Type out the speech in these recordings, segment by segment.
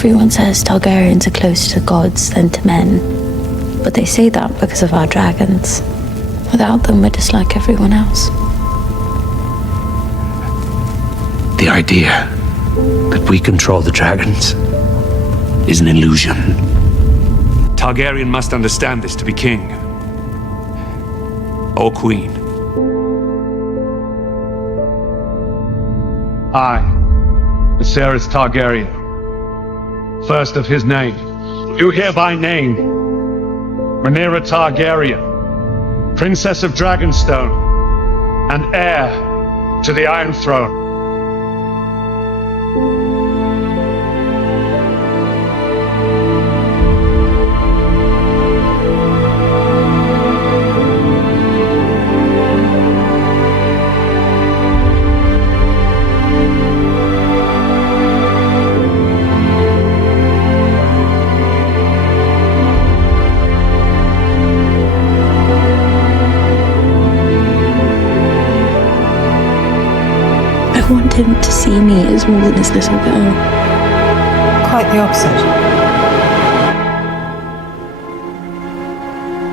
Everyone says Targaryens are closer to gods than to men, but they say that because of our dragons. Without them, we're just like everyone else. The idea that we control the dragons is an illusion. Targaryen must understand this to be king. Or queen. I, Viserys Targaryen, first of his name, do hereby name Rhaenyra Targaryen, Princess of Dragonstone, and heir to the Iron Throne. I want him to see me as more than his little girl. Quite the opposite.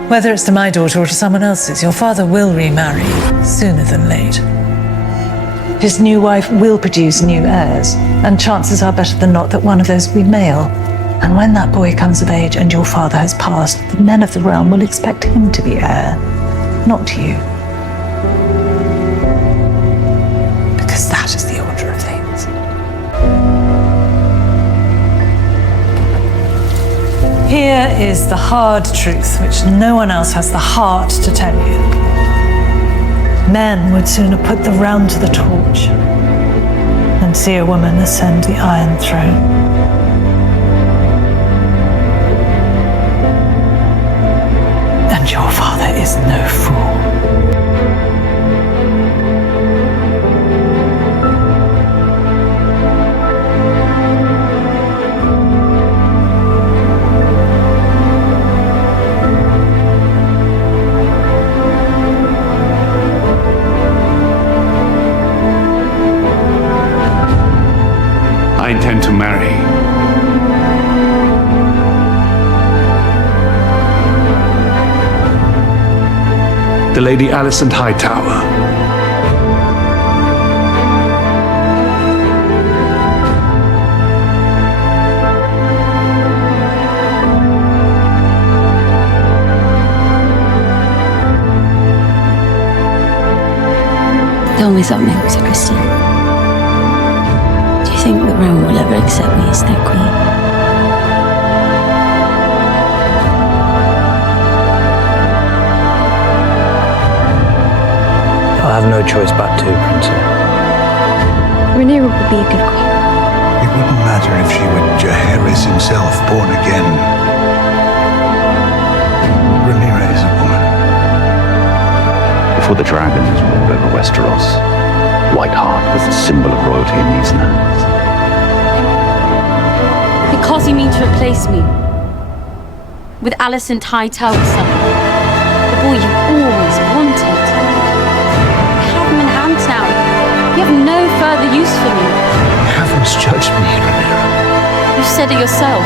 Whether it's to my daughter or to someone else's, your father will remarry sooner than late. His new wife will produce new heirs, and chances are better than not that one of those will be male. And when that boy comes of age and your father has passed, the men of the realm will expect him to be heir, not you. Because that is the order of things. Here is the hard truth, which no one else has the heart to tell you. Men would sooner put the realm to the torch than see a woman ascend the Iron Throne. And your father is no fool. I intend to marry. The Lady Alicent Hightower. Tell me something, Sir Christian. Do you think the realm will ever accept me as their queen? I'll have no choice but to, Princess. Rhaenyra would be a good queen. It wouldn't matter if she were Jaehaerys himself, born again. Rhaenyra is a woman. Before the dragons ruled over Westeros, White Hart was the symbol of royalty in these lands. Because you mean to replace me with Alicent Hightower's son, the boy you always wanted. I have him in hand now. You have no further use for me. Heavens judged me, Rhaenyra. You've said it yourself.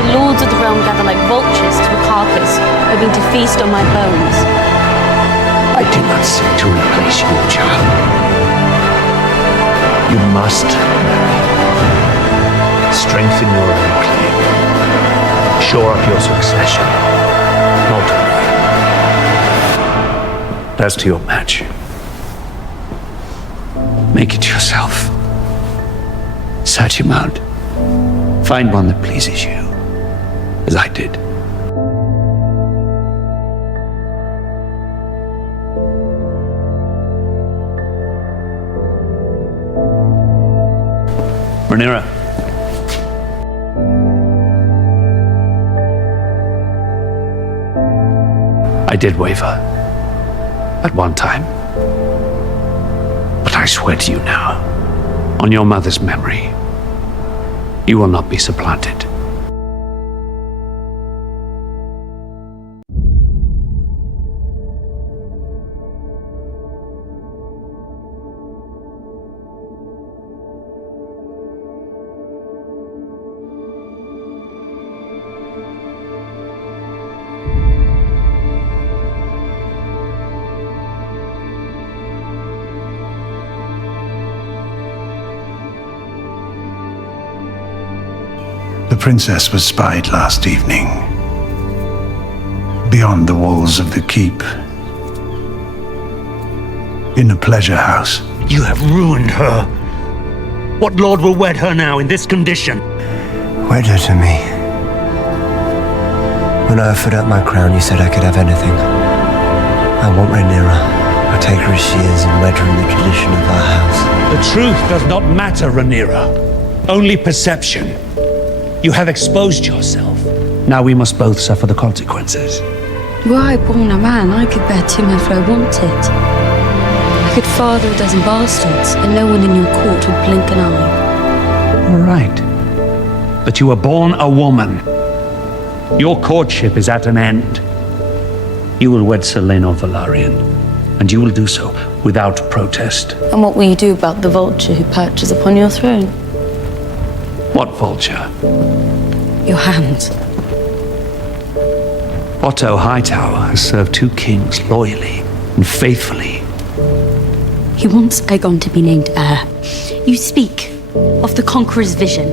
The lords of the realm gather like vultures to a carcass, hoping to feast on my bones. I did not seek to replace you, child. You must marry. Strengthen your own claim. Shore up your succession. Multiply. As to your match, make it yourself. Search him out. Find one that pleases you, as I did. Rhaenyra. I did waver at one time, but I swear to you now, on your mother's memory, you will not be supplanted. princess was spied last evening. Beyond the walls of the keep. In a pleasure house. You have ruined her. What lord will wed her now in this condition? Wed her to me. When I offered up my crown, you said I could have anything. I want Rhaenyra. I'll take her as she is and wed her in the tradition of our house. The truth does not matter, Rhaenyra. Only perception. You have exposed yourself. Now we must both suffer the consequences. Were I born a man, I could bear Tim if I wanted. I could father a dozen bastards, and no one in your court would blink an eye. All right. But you were born a woman. Your courtship is at an end. You will wed Selena Velaryon, and you will do so without protest. And what will you do about the vulture who perches upon your throne? What vulture? Your hand. Otto Hightower has served 2 kings loyally and faithfully. He wants Aegon to be named heir. You speak of the Conqueror's vision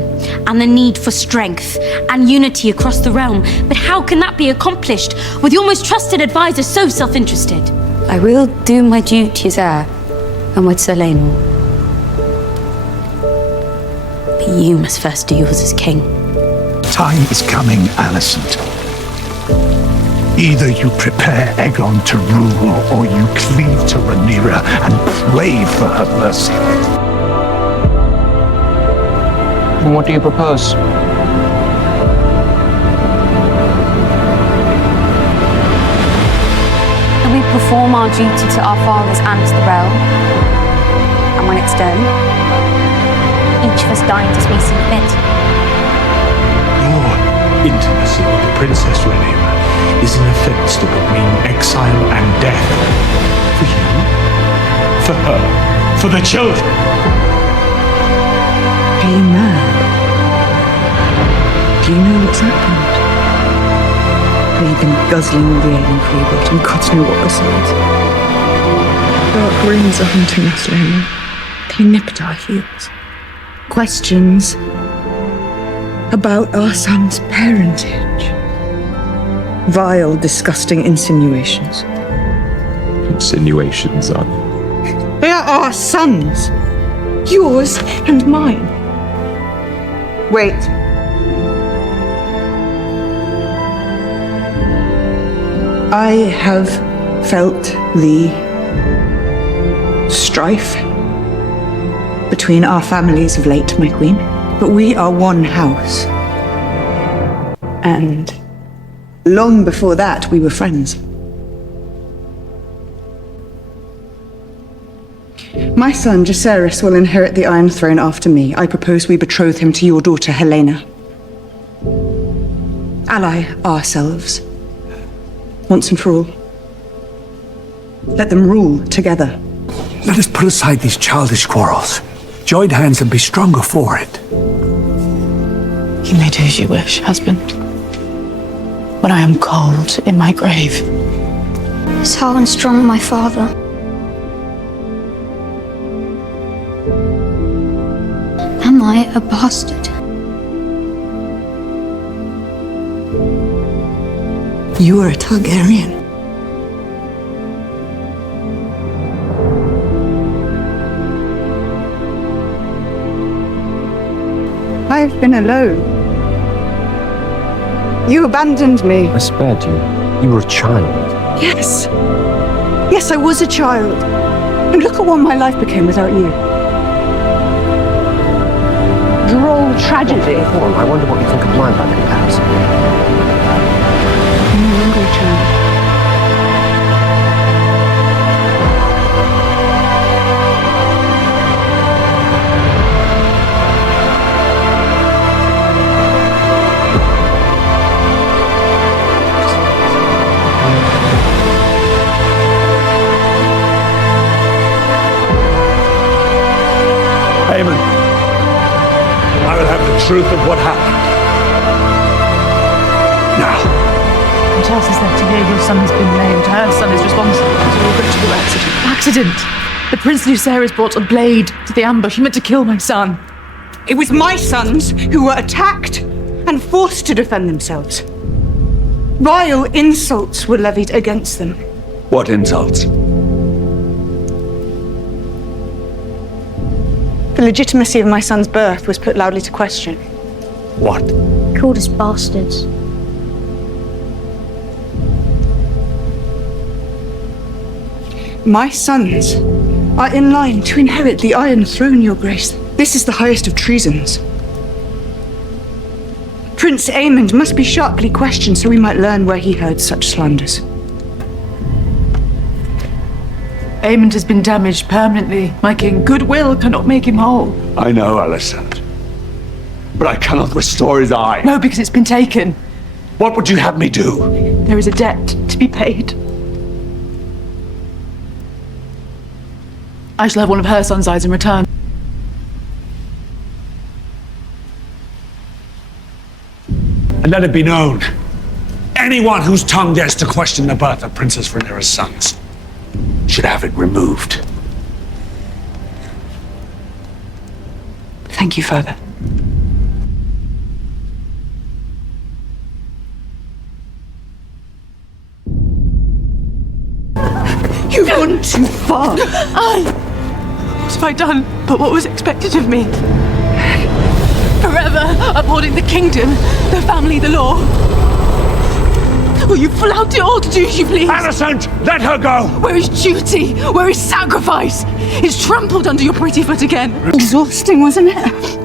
and the need for strength and unity across the realm, but how can that be accomplished with your most trusted advisor so self-interested? I will do my duty as heir, and with Selena. But you must first do yours as king. Time is coming, Alicent. Either you prepare Aegon to rule, or you cleave to Rhaenyra and pray for her mercy. And what do you propose? That we perform our duty to our fathers and to the realm, and when it's done, each of us dines as we see fit. Your intimacy with the Princess Rhaenyra is an offense that would mean exile and death. For you, for her, for the children. Are you mad? Do you know what's happened? We've been guzzling all the alien freebot and God knows what besides. Dark rings are haunting us, Lena. They nip at our heels. Questions about our son's parentage. Vile, disgusting insinuations. Insinuations, are they? They are our sons. Yours and mine. Wait. I have felt the strife between our families of late, my queen. But we are one house. And long before that, we were friends. My son, Jacaerys, will inherit the Iron Throne after me. I propose we betroth him to your daughter, Helena. Ally ourselves, once and for all. Let them rule together. Let us put aside these childish quarrels. Join hands and be stronger for it. You may do as you wish, husband. When I am cold in my grave. Is Harlan strong, my father? Am I a bastard? You are a Targaryen. I've been alone. You abandoned me. I spared you. You were a child. Yes. Yes, I was a child. And look at what my life became without you. Droll tragedy. I wonder what you think of mine by comparison. I'm no longer a child. Aemon, I will have the truth of what happened. Now. What else is there to hear? Your son has been named. Her son is responsible for the regrettable accident. Accident! The Prince Lucerys brought a blade to the ambush. He meant to kill my son. It was my sons who were attacked and forced to defend themselves. Vile insults were levied against them. What insults? The legitimacy of my son's birth was put loudly to question. What? Called us bastards. My sons are in line to inherit the Iron Throne, Your Grace. This is the highest of treasons. Prince Aemond must be sharply questioned so we might learn where he heard such slanders. Aemond has been damaged permanently. My king, goodwill cannot make him whole. I know, Alicent. But I cannot restore his eye. No, because it's been taken. What would you have me do? There is a debt to be paid. I shall have one of her son's eyes in return. And let it be known, anyone whose tongue dares to question the birth of Princess Rhaenyra's sons should have it removed. Thank you, Father. You've gone too far. What have I done but what was expected of me? Forever upholding the kingdom, the family, the law. Will you flout it all to do as you please? Alicent, let her go! Where is duty? Where is sacrifice? It's trampled under your pretty foot again. Exhausting, wasn't it?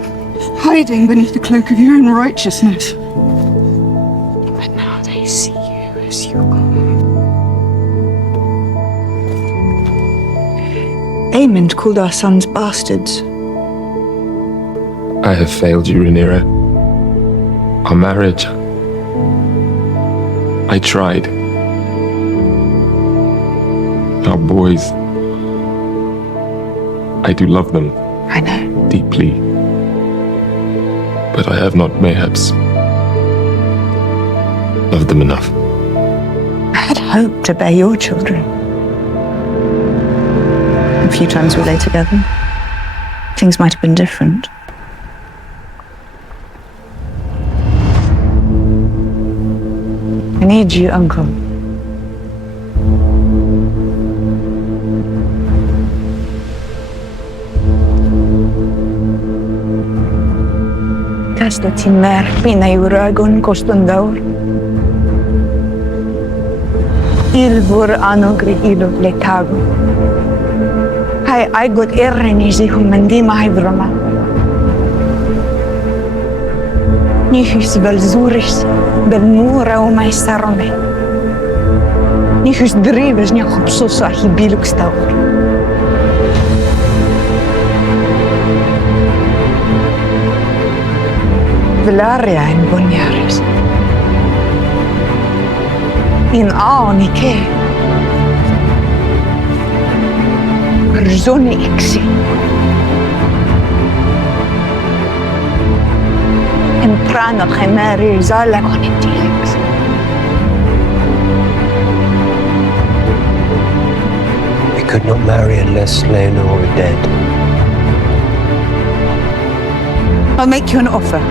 Hiding beneath the cloak of your own righteousness. But now they see you as you are. Aemond called our sons bastards. I have failed you, Rhaenyra. Our marriage. I tried. Our boys. I do love them. I know. Deeply. But I have not, mayhaps, loved them enough. I had hoped to bear your children. A few times we lay together. Things might have been different. I need you, Uncle. Casta tin mer pina I Aegon costandor. Ilvur anogri ilo letago. Hai Aegon errenisi humendima hydroma. Nihus velzuris, belmura o maestarome. Nihus drives nia hopsosa hibilukstaur. Velaria in Bonyaris. In Aonike. Rzoni ixi. Entrano chimeri zala con intellect. We could not marry unless Leonor were dead. I'll make you an offer.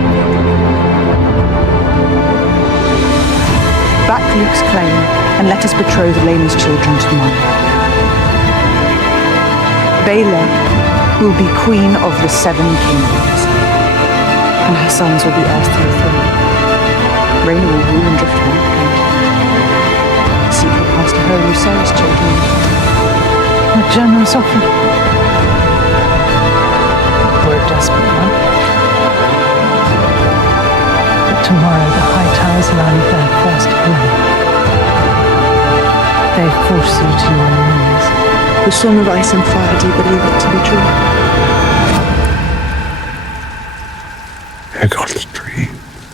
Back Luke's claim and let us betroth Laena's children to mine. Baela will be queen of the 7 kingdoms, and her sons will be heirs to the throne. Rhaenyra will rule in Driftmark, and the seat will pass to her and Lucerys' children. A generous offer. We're a desperate one. But tomorrow the High Towers land their first blow. They force you to your knees. The Son of Ice and Fire, do you believe it to be true? Aegon's dream.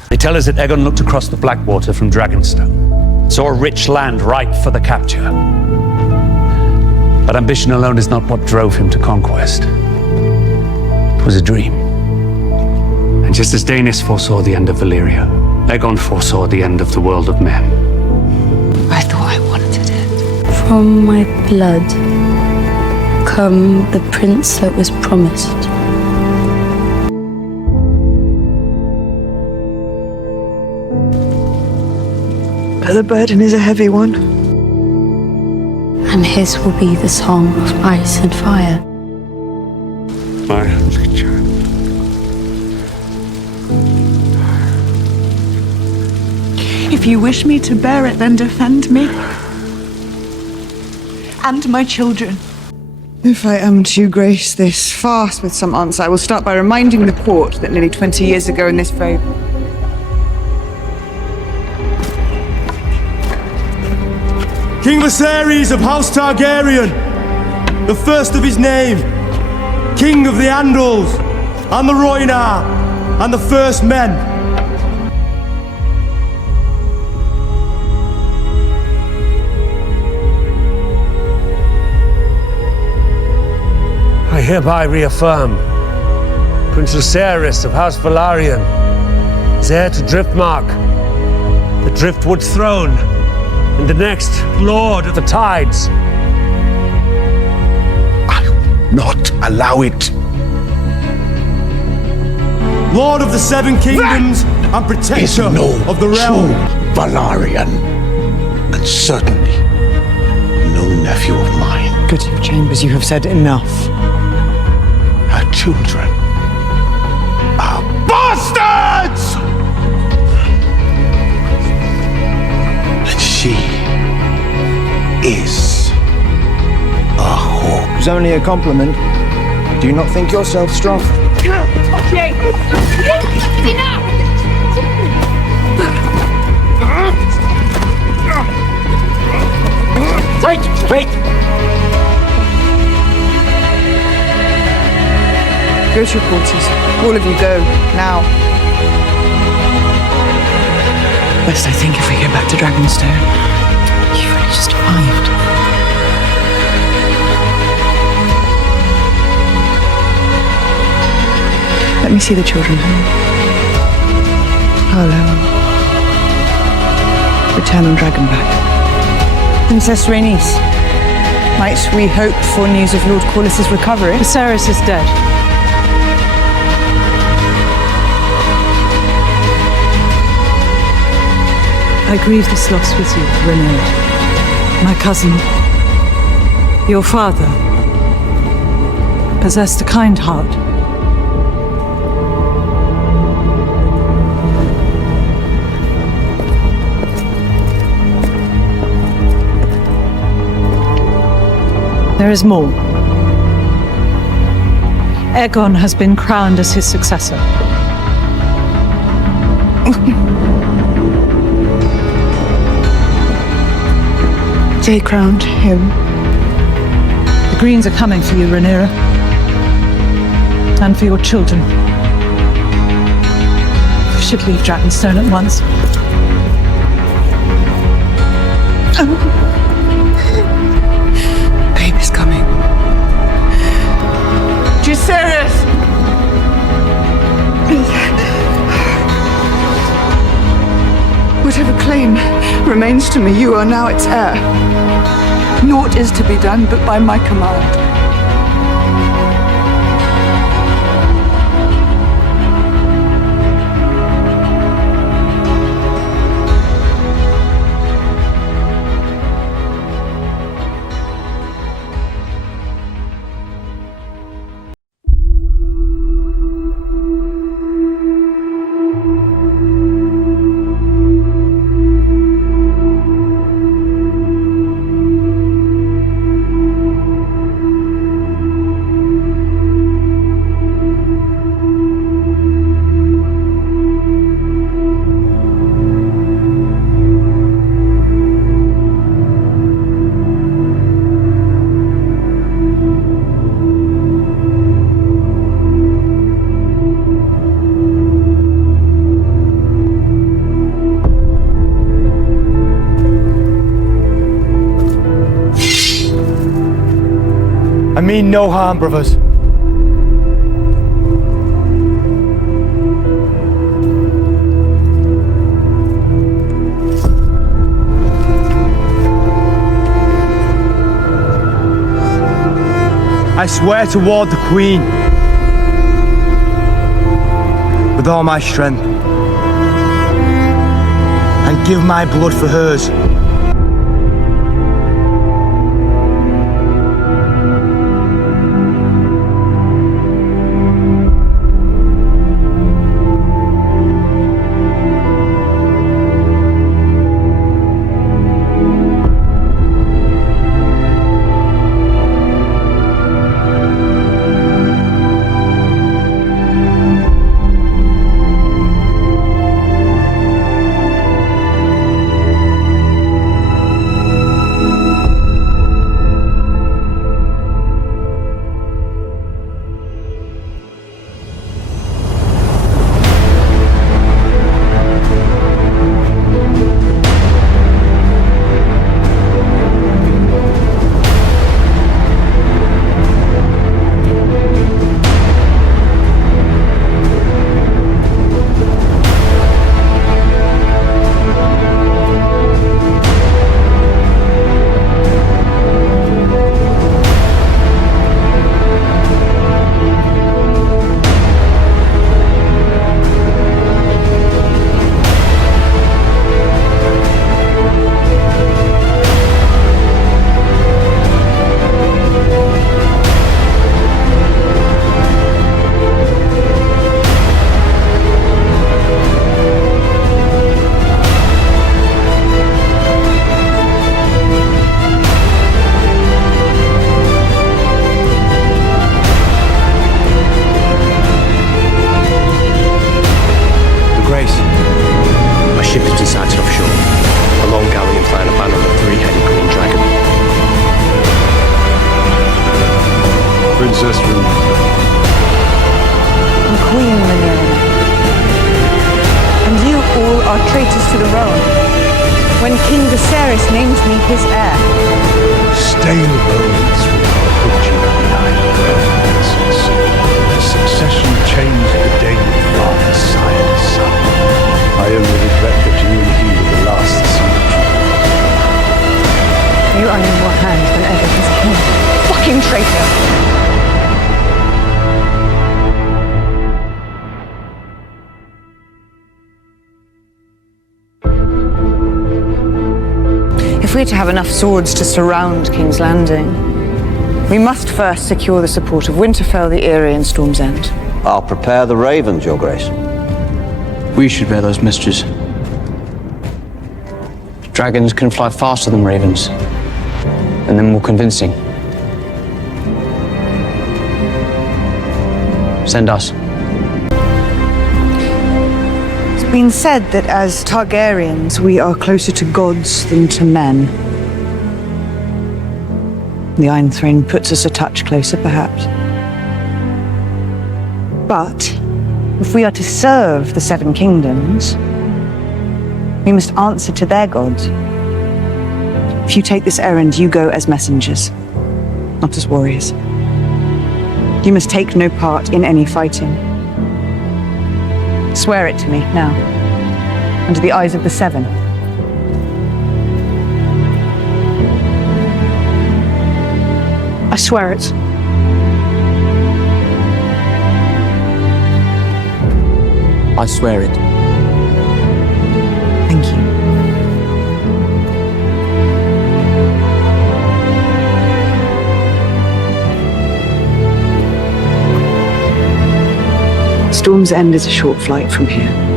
They tell us that Aegon looked across the Blackwater from Dragonstone, saw a rich land ripe for the capture. But ambition alone is not what drove him to conquest. It was a dream. And just as Daenerys foresaw the end of Valyria, Aegon foresaw the end of the world of men. I thought I wanted it. From my blood come the prince that was promised. but the burden is a heavy one. And his will be the song of ice and fire. My only child. If you wish me to bear it, then defend me. And my children. If I am to grace this fast with some answer, I will start by reminding the court that nearly 20 years ago in this very... King Viserys of House Targaryen, the first of his name, King of the Andals, and the Rhaenyra, and the first men. I hereby reaffirm Prince Viserys of House Velaryon is heir to Driftmark, the Driftwood throne, and the next Lord of the Tides. I will not allow it. Lord of the Seven Kingdoms and protector of the realm. True Velaryon, and certainly no nephew of mine. Good of Chambers, you have said enough. Her children are bastards! And she is a whore. It was only a compliment. Do you not think yourself strong? Okay. Enough! Wait! Go to your quarters. All of you go, now. Best I think if we go back to Dragonstone. You've only just arrived. Let me see the children home. Hello. Return on Dragonback. Princess Rhaenys, might we hope for news of Lord Corlys's recovery? Viserys is dead. I grieve this loss with you, Rhaenyra. My cousin, your father, possessed a kind heart. There is more. Aegon has been crowned as his successor. They crowned him. The Greens are coming for you, Rhaenyra. And for your children. We should leave Dragonstone at once. Baby's coming. Viserys! Whatever claim remains to me, you are now its heir. Naught is to be done but by my command. I mean no harm, brothers. I swear to ward the Queen with all my strength and give my blood for hers. If we're to have enough swords to surround King's Landing, we must first secure the support of Winterfell, the Eyrie, and Storm's End. I'll prepare the ravens, Your Grace. We should bear those messages. Dragons can fly faster than ravens, and they're more convincing. Send us. It's been said that as Targaryens, we are closer to gods than to men. The Iron Throne puts us a touch closer, perhaps. But if we are to serve the Seven Kingdoms, we must answer to their gods. If you take this errand, you go as messengers, not as warriors. You must take no part in any fighting. Swear it to me, now, under the eyes of the Seven. I swear it. I swear it. Thank you. Storm's End is a short flight from here.